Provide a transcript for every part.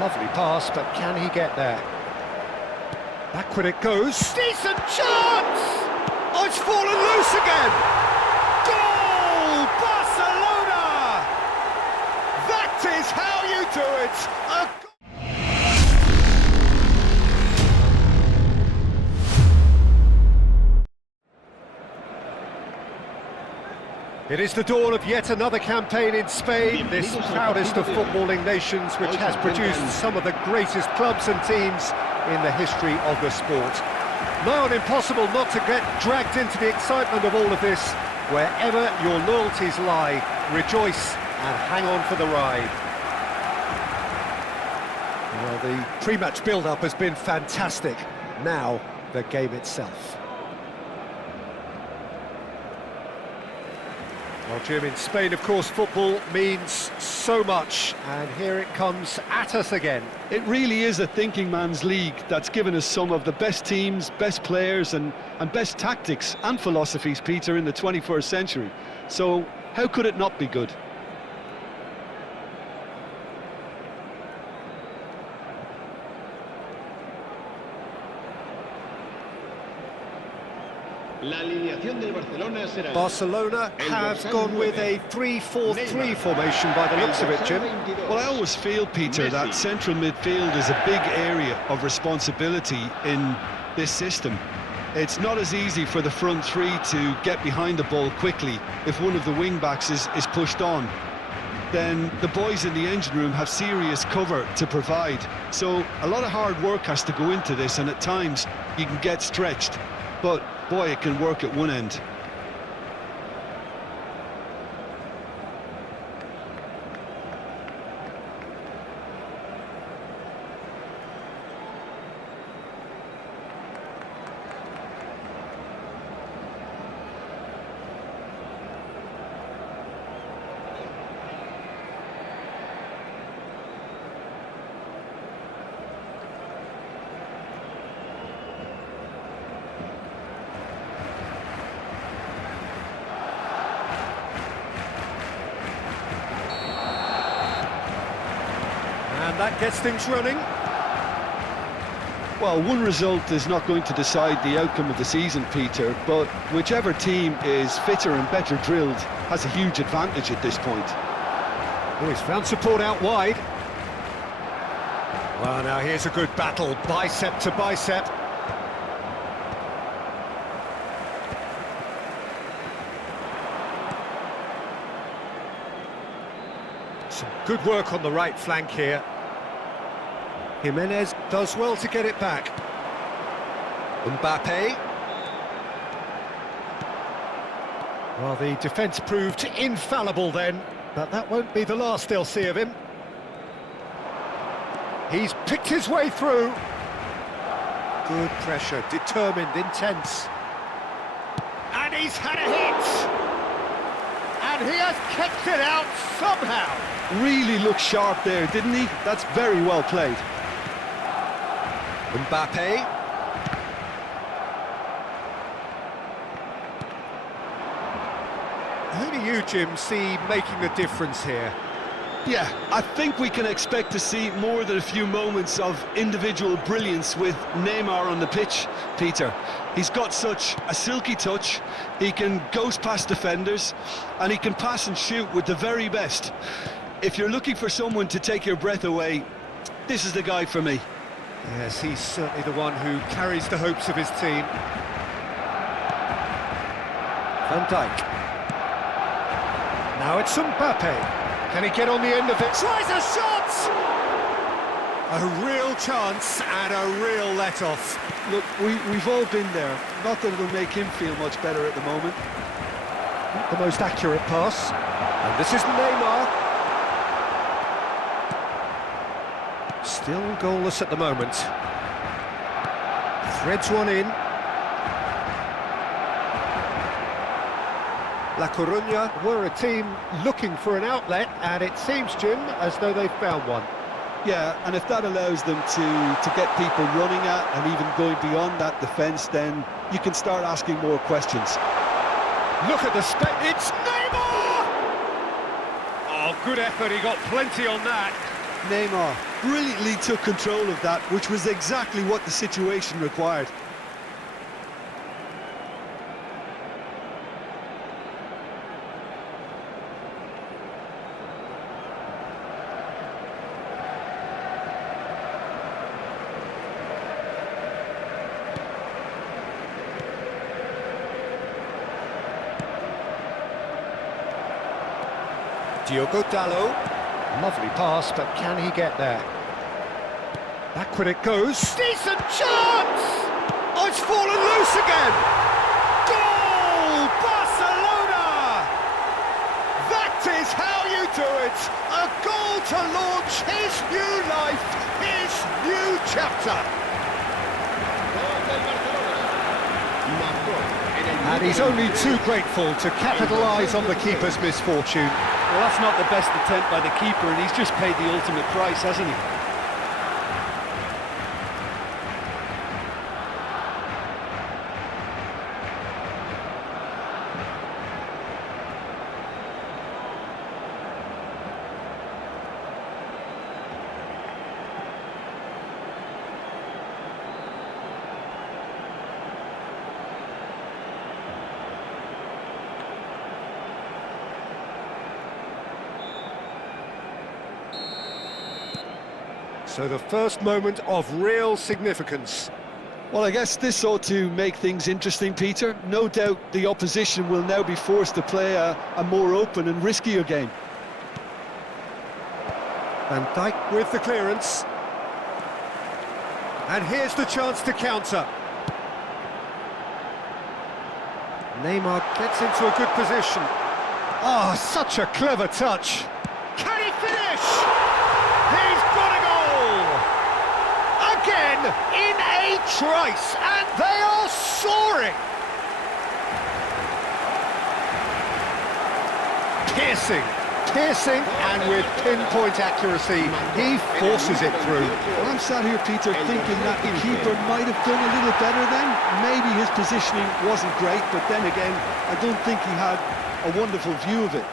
Lovely pass, but can he get there? Backward it goes. Decent chance! Oh, it's fallen loose again! Goal! Barcelona! That is how you do it! It is the dawn of yet another campaign in Spain, this proudest of footballing nations, which has produced some of the greatest clubs and teams in the history of the sport. Now on impossible not to get dragged into the excitement of all of this. Wherever your loyalties lie, rejoice and hang on for the ride. Well, the pre-match build-up has been fantastic. Now, the game itself. Well, Jim, in Spain, of course, football means so much, and here it comes at us again. It really is a thinking man's league that's given us some of the best teams, best players and best tactics and philosophies, Peter, in the 21st century. So, how could it not be good? Barcelona have gone with a 3-4-3 formation by the looks of it, Jim. Well, I always feel, Peter, that central midfield is a big area of responsibility in this system. It's not as easy for the front three to get behind the ball quickly if one of the wing-backs is pushed on. Then the boys in the engine room have serious cover to provide. So a lot of hard work has to go into this, and at times you can get stretched. But, boy, it can work at one end. And that gets things running. Well, one result is not going to decide the outcome of the season, Peter, but whichever team is fitter and better drilled has a huge advantage at this point. Oh, he's found support out wide. Well, now here's a good battle, bicep to bicep. Some good work on the right flank here. Jimenez does well to get it back. Mbappe. Well, the defence proved infallible then, but that won't be the last they'll see of him. He's picked his way through. Good pressure, determined, intense. And he's had a hit! And he has kept it out somehow. Really looked sharp there, didn't he? That's very well played. Mbappe. Who do you, Jim, see making the difference here? Yeah, I think we can expect to see more than a few moments of individual brilliance with Neymar on the pitch, Peter. He's got such a silky touch, he can ghost past defenders, and he can pass and shoot with the very best. If you're looking for someone to take your breath away, this is the guy for me. Yes, he's certainly the one who carries the hopes of his team. Van Dijk. Now it's Mbappe. Can he get on the end of it? Tries a shot! A real chance and a real let-off. Look, we've all been there. Not that it'll make him feel much better at the moment. Not the most accurate pass. And this is Neymar. Still goalless at the moment. Threads one in. La Coruña were a team looking for an outlet, and it seems, Jim, as though they've found one. Yeah, and if that allows them to get people running at and even going beyond that defence, then you can start asking more questions. Look at the it's Neymar! Oh, good effort, he got plenty on that. Neymar brilliantly took control of that, which was exactly what the situation required. Diogo Dalot. Lovely pass, but can he get there? Backward it goes. Decent chance! Oh, it's fallen loose again! Goal! Barcelona! That is how you do it! A goal to launch his new life, his new chapter! And he's only too grateful to capitalise on the keeper's misfortune. Well, that's not the best attempt by the keeper, and he's just paid the ultimate price, hasn't he? So the first moment of real significance. Well, I guess this ought to make things interesting, Peter. No doubt the opposition will now be forced to play a more open and riskier game. Van Dijk with the clearance. And here's the chance to counter. Neymar gets into a good position. Oh, such a clever touch. Can he finish? He's got a goal! Again, in a trice, and they are soaring! Piercing, and with pinpoint accuracy, he forces it through. Well, I'm sat here, Peter, thinking that the keeper might have done a little better then. Maybe his positioning wasn't great, but then again, I don't think he had a wonderful view of it.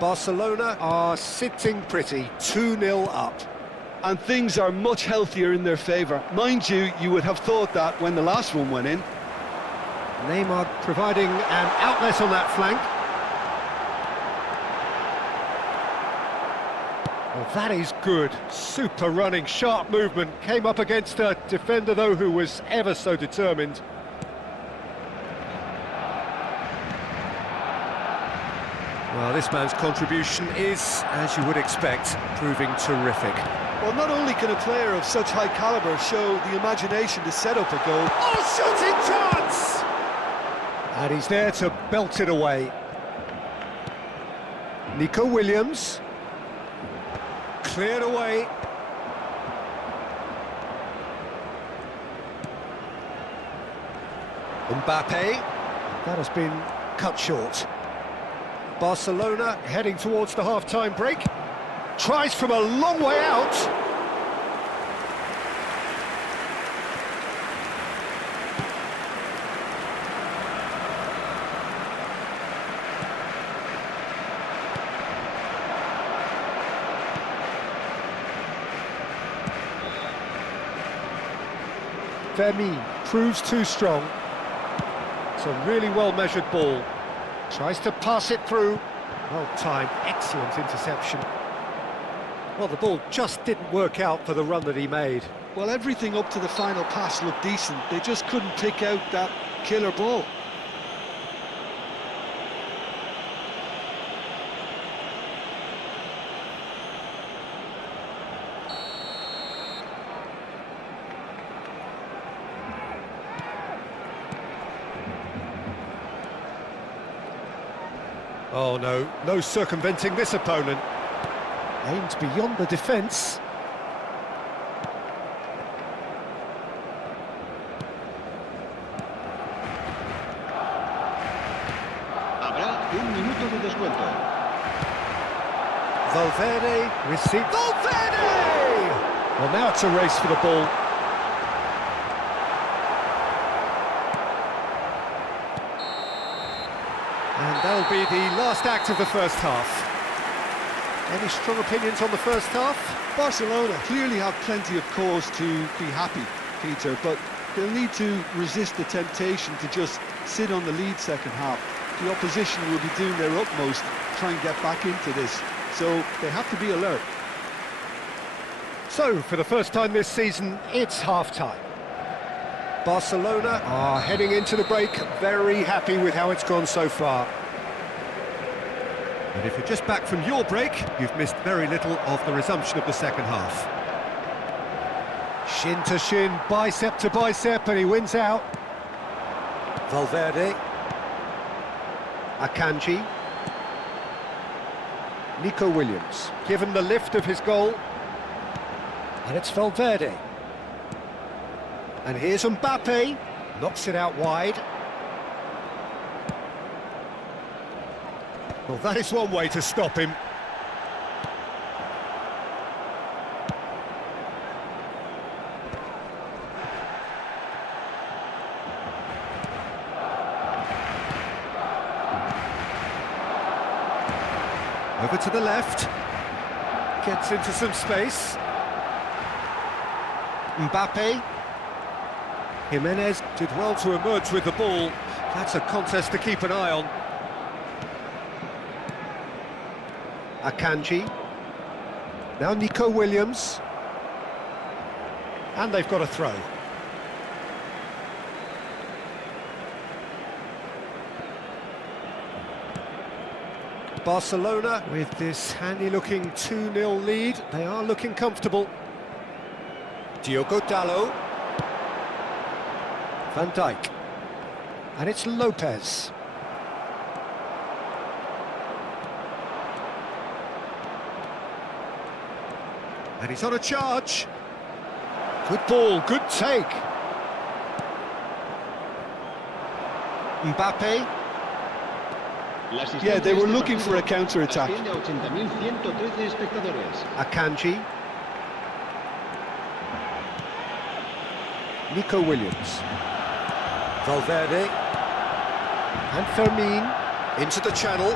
Barcelona are sitting pretty, 2-0 up. And things are much healthier in their favour. Mind you, you would have thought that when the last one went in. Neymar providing an outlet on that flank. Well, that is good. Super running, sharp movement. Came up against a defender, though, who was ever so determined. Well, this man's contribution is, as you would expect, proving terrific. Well, not only can a player of such high calibre show the imagination to set up a goal... Oh, shooting chance! And he's there to belt it away. Nico Williams. Cleared away. Mbappe. That has been cut short. Barcelona heading towards the half-time break. Tries from a long way out. Fermin proves too strong. It's a really well-measured ball. Tries to pass it through. Well timed, excellent interception. Well, the ball just didn't work out for the run that he made. Well, everything up to the final pass looked decent. They just couldn't pick out that killer ball. Oh no, no circumventing this opponent. Aimed beyond the defence. Habrá un minuto de descuento. Valverde receives. Valverde! Well, now it's a race for the ball. And that'll be the last act of the first half. Any strong opinions on the first half? Barcelona clearly have plenty of cause to be happy, Peter, but they'll need to resist the temptation to just sit on the lead second half. The opposition will be doing their utmost to try and get back into this, so they have to be alert. So, for the first time this season, it's half-time. Barcelona are heading into the break, very happy with how it's gone so far. And if you're just back from your break, you've missed very little of the resumption of the second half. Shin to shin, bicep to bicep, and he wins out. Valverde. Akanji. Nico Williams, given the lift of his goal. And it's Valverde. And here's Mbappe, knocks it out wide. Well, that is one way to stop him. Over to the left. Gets into some space. Mbappe. Jimenez did well to emerge with the ball. That's a contest to keep an eye on. Akanji. Now Nico Williams. And they've got a throw. Barcelona, with this handy-looking 2-0 lead, they are looking comfortable. Diogo Dalot. Van Dijk. And it's Lopez. And he's on a charge. Good ball, good take. Mbappe. Yeah, they were looking for a counter-attack. Akanji. Nico Williams. Valverde. And Fermin into the channel.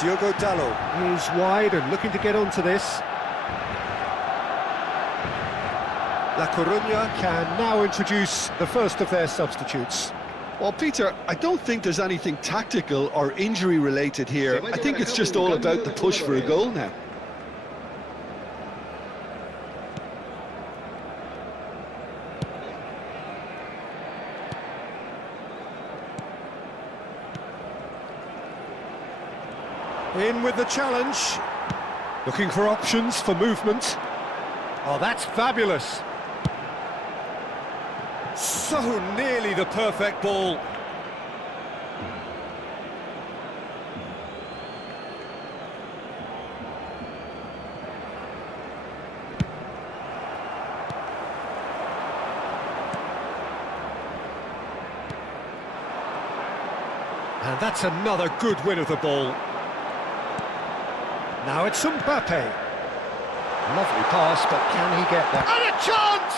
Diogo Dalot is wide and looking to get onto this. La Coruña can now introduce the first of their substitutes. Well, Peter, I don't think there's anything tactical or injury-related here. I think it's just all about the push for a goal now. In with the challenge. Looking for options for movement. Oh, that's fabulous. So nearly the perfect ball. And that's another good win of the ball. Now it's Mbappe. Lovely pass, but can he get there? And a chance!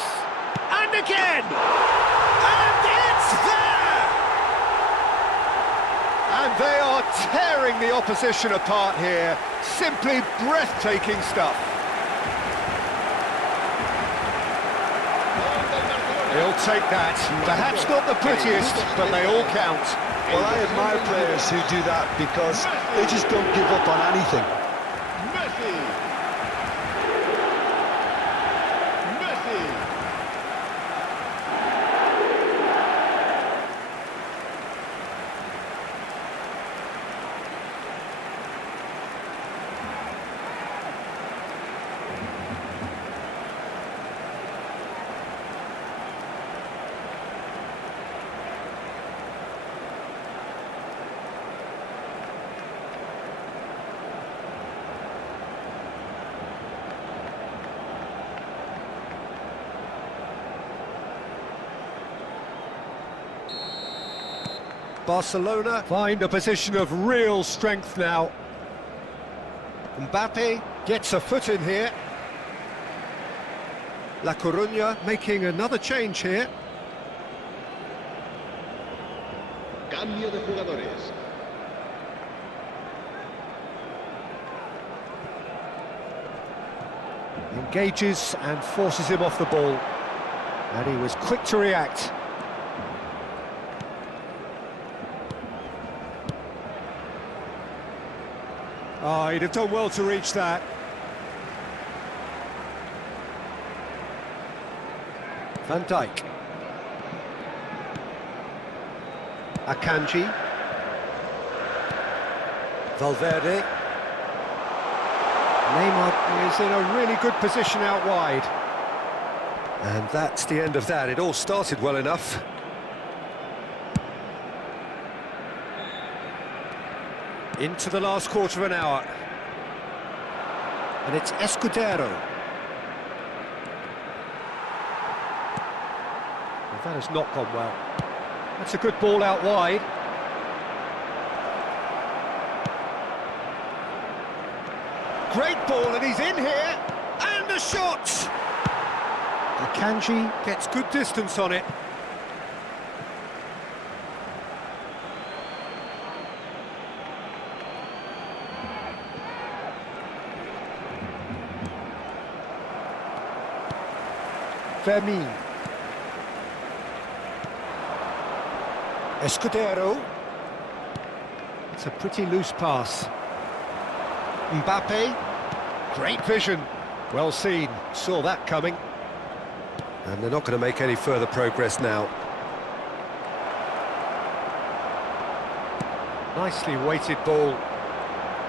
And again! And it's there! And they are tearing the opposition apart here. Simply breathtaking stuff. He'll take that. Perhaps not the prettiest, but they all count. Well, I admire players who do that because they just don't give up on anything. Barcelona find a position of real strength now. Mbappe Gets a foot in here. La Coruña making another change here. Cambio de jugadores. Engages and forces him off the ball. And he was quick to react. Oh, he'd have done well to reach that. Van Dijk. Akanji. Valverde. Neymar is in a really good position out wide. And that's the end of that. It all started well enough. Into the last quarter of an hour. And it's Escudero. Well, that has not gone well. That's a good ball out wide. Great ball, and he's in here. And a shot! Akanji gets good distance on it. Fermin. Escudero. It's a pretty loose pass. Mbappe. Great vision. Well seen. Saw that coming. And they're not going to make any further progress now. Nicely weighted ball.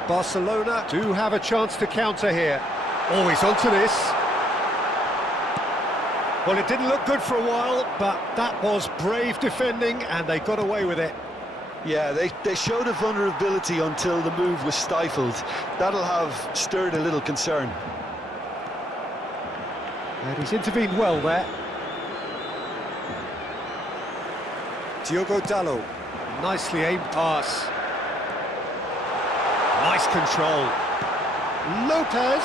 Barcelona do have a chance to counter here. Oh, he's onto this. Well, it didn't look good for a while, but that was brave defending, and they got away with it. Yeah, they showed a vulnerability until the move was stifled. That'll have stirred a little concern. And he's intervened well there. Diogo Dalot. Nicely aimed pass. Nice control. Lopez.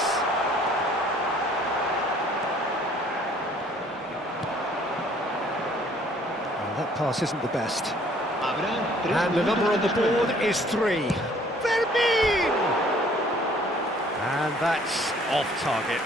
That pass isn't the best. And the number on the board is 3. Fermin! And that's off target.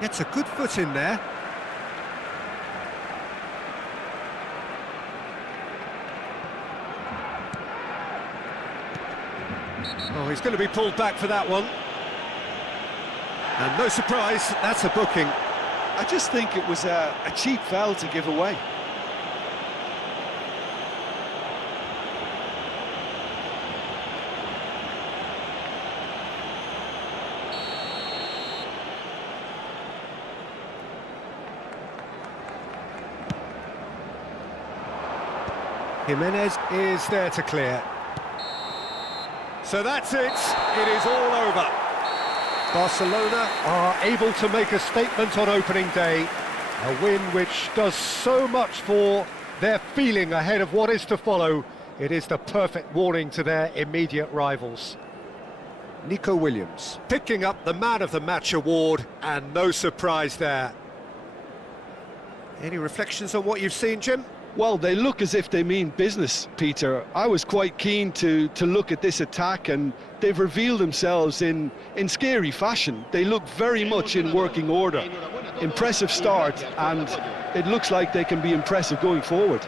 Gets a good foot in there. Oh, he's going to be pulled back for that one. And no surprise, that's a booking. I just think it was a cheap foul to give away. Jimenez is there to clear. So that's it. It is all over. Barcelona are able to make a statement on opening day. A win which does so much for their feeling ahead of what is to follow. It is the perfect warning to their immediate rivals. Nico Williams picking up the Man of the Match award, and no surprise there. Any reflections on what you've seen, Jim? Well, they look as if they mean business, Peter. I was quite keen to look at this attack, and they've revealed themselves in scary fashion. They look very much in working order. Impressive start, and it looks like they can be impressive going forward.